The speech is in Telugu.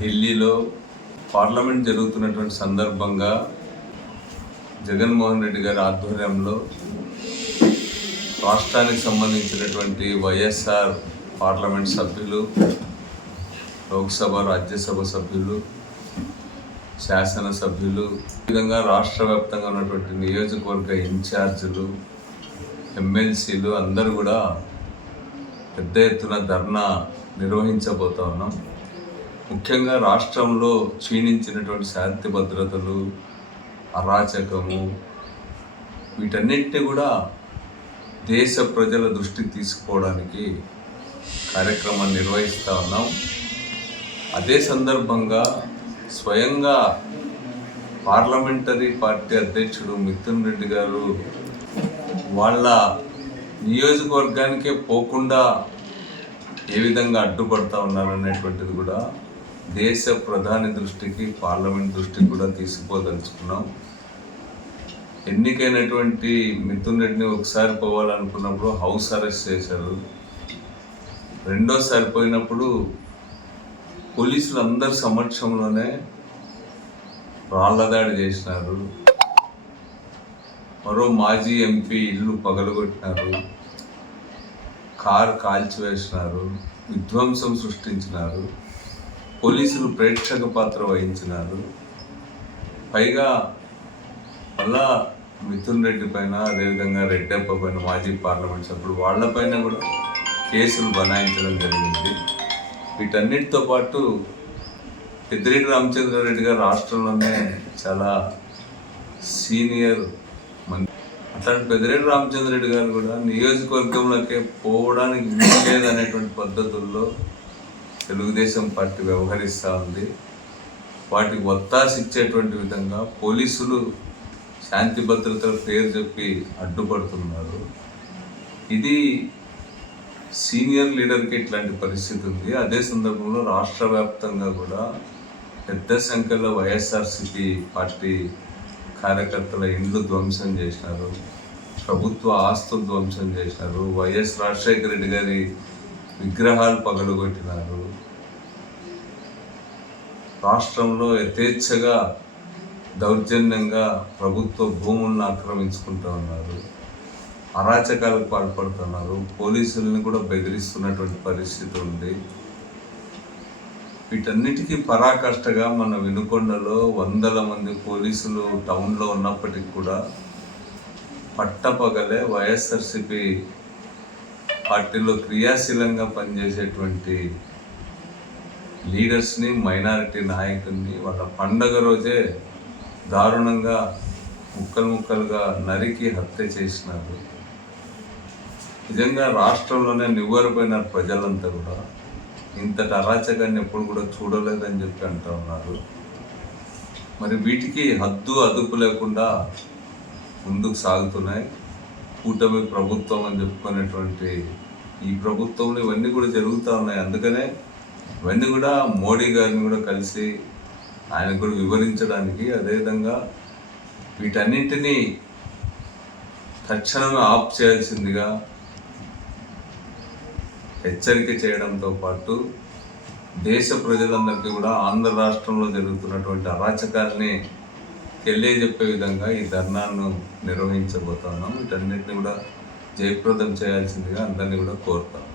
ఢిల్లీలో పార్లమెంట్ జరుగుతున్నటువంటి సందర్భంగా జగన్మోహన్ రెడ్డి గారి ఆధ్వర్యంలో రాష్ట్రానికి సంబంధించినటువంటి వైఎస్ఆర్ పార్లమెంట్ సభ్యులు, లోక్సభ, రాజ్యసభ సభ్యులు, శాసనసభ్యులు, ఈ విధంగా రాష్ట్ర వ్యాప్తంగా ఉన్నటువంటి నియోజకవర్గ ఇన్ఛార్జీలు, ఎమ్మెల్సీలు అందరూ కూడా పెద్ద ఎత్తున ధర్నా నిర్వహించబోతా ఉన్నాం. ముఖ్యంగా రాష్ట్రంలో క్షీణించినటువంటి శాంతి భద్రతలు, అరాచకము, వీటన్నిటిని కూడా దేశ ప్రజల దృష్టికి తీసుకోవడానికి కార్యక్రమాన్ని నిర్వహిస్తూ ఉన్నాం. అదే సందర్భంగా స్వయంగా పార్లమెంటరీ పార్టీ అధ్యక్షుడు మిథున్ రెడ్డి గారు వాళ్ళ నియోజకవర్గానికే పోకుండా ఏ విధంగా అడ్డుపడతా ఉన్నారనేటువంటిది కూడా దేశ ప్రధాని దృష్టికి, పార్లమెంట్ దృష్టికి కూడా తీసుకుపోదలుచుకున్నాం. ఎన్నికైనటువంటి మిథున్ రెడ్డిని ఒకసారి పోవాలనుకున్నప్పుడు హౌస్ అరెస్ట్ చేశారు. రెండోసారి పోయినప్పుడు పోలీసులు అందరి సమక్షంలోనే రాళ్లదాడి చేసినారు. మరో మాజీ ఎంపీ ఇల్లు పగలగొట్టినారు, కారు కాల్చివేసినారు, విధ్వంసం సృష్టించినారు, పోలీసులు ప్రేక్షక పాత్ర వహించినారు. పైగా మళ్ళా మిథున్ రెడ్డి పైన, అదేవిధంగా రెడ్డప్ప పైన, మాజీ పార్లమెంట్ సభ్యుడు, వాళ్ళపైన కూడా కేసులు బనాయించడం జరిగింది. వీటన్నిటితో పాటు పెద్దిరెడ్డి రామచంద్రారెడ్డి గారు రాష్ట్రంలోనే చాలా సీనియర్ మంత్రి. అట్లాంటి పెద్దిరెడ్డి రామచంద్రారెడ్డి గారు కూడా నియోజకవర్గంలోకే పోవడానికి వీల్లేదనేటువంటి పద్ధతుల్లో తెలుగుదేశం పార్టీ వ్యవహరిస్తూ ఉంది. వాటికి ఒత్తాసు ఇచ్చేటువంటి విధంగా పోలీసులు శాంతి భద్రతల పేరు చెప్పి అడ్డుపడుతున్నారు. ఇది సీనియర్ లీడర్కి ఇట్లాంటి పరిస్థితి ఉంది. అదే సందర్భంలో రాష్ట్ర వ్యాప్తంగా కూడా పెద్ద సంఖ్యలో వైఎస్ఆర్సీపీ పార్టీ కార్యకర్తల ఇండ్లు ధ్వంసం చేసినారు, ప్రభుత్వ ఆస్తులు ధ్వంసం చేసినారు, వైఎస్ రాజశేఖర రెడ్డి గారి విగ్రహాలు పగలగొట్టినారు. రాష్ట్రంలో యథేచ్ఛగా దౌర్జన్యంగా ప్రభుత్వ భూములను ఆక్రమించుకుంటూ ఉన్నారు, అరాచకాలకు పాల్పడుతున్నారు, పోలీసులను కూడా బెదిరిస్తున్నటువంటి పరిస్థితి ఉంది. వీటన్నిటికీ పరాకాష్ఠగా మన వినుకొండలో వందల మంది పోలీసులు టౌన్లో ఉన్నప్పటికీ కూడా పట్టపగలే వైఎస్ఆర్సీపీ పార్టీలో క్రియాశీలంగా పనిచేసేటువంటి లీడర్స్ని, మైనారిటీ నాయకుల్ని వాళ్ళ పండగ రోజే దారుణంగా ముక్కలు ముక్కలుగా నరికి హత్య చేసినారు. నిజంగా రాష్ట్రంలోనే నివ్వెరపోయిన ప్రజలంతా కూడా ఇంతటి అరాచకాన్ని ఎప్పుడు కూడా చూడలేదని చెప్పి అంటూ ఉన్నారు. మరి వీటికి హద్దు అదుపు లేకుండా ముందుకు సాగుతున్నాయి. కూటమి ప్రభుత్వం అని చెప్పుకునేటువంటి ఈ ప్రభుత్వంలో ఇవన్నీ కూడా జరుగుతూ ఉన్నాయి. అందుకనే ఇవన్నీ కూడా మోడీ గారిని కూడా కలిసి ఆయన కూడా వివరించడానికి, అదేవిధంగా వీటన్నింటినీ తక్షణమే ఆఫ్ చేయాల్సిందిగా హెచ్చరిక చేయడంతో పాటు దేశ ప్రజలందరికీ కూడా ఆంధ్ర రాష్ట్రంలో జరుగుతున్నటువంటి అరాచకాలని తెలియజెప్పే విధంగా ఈ ధర్నాను నిర్వహించబోతున్నాం. వీటన్నిటిని కూడా జయప్రదం చేయాల్సిందిగా అందరినీ కూడా కోరుతాం.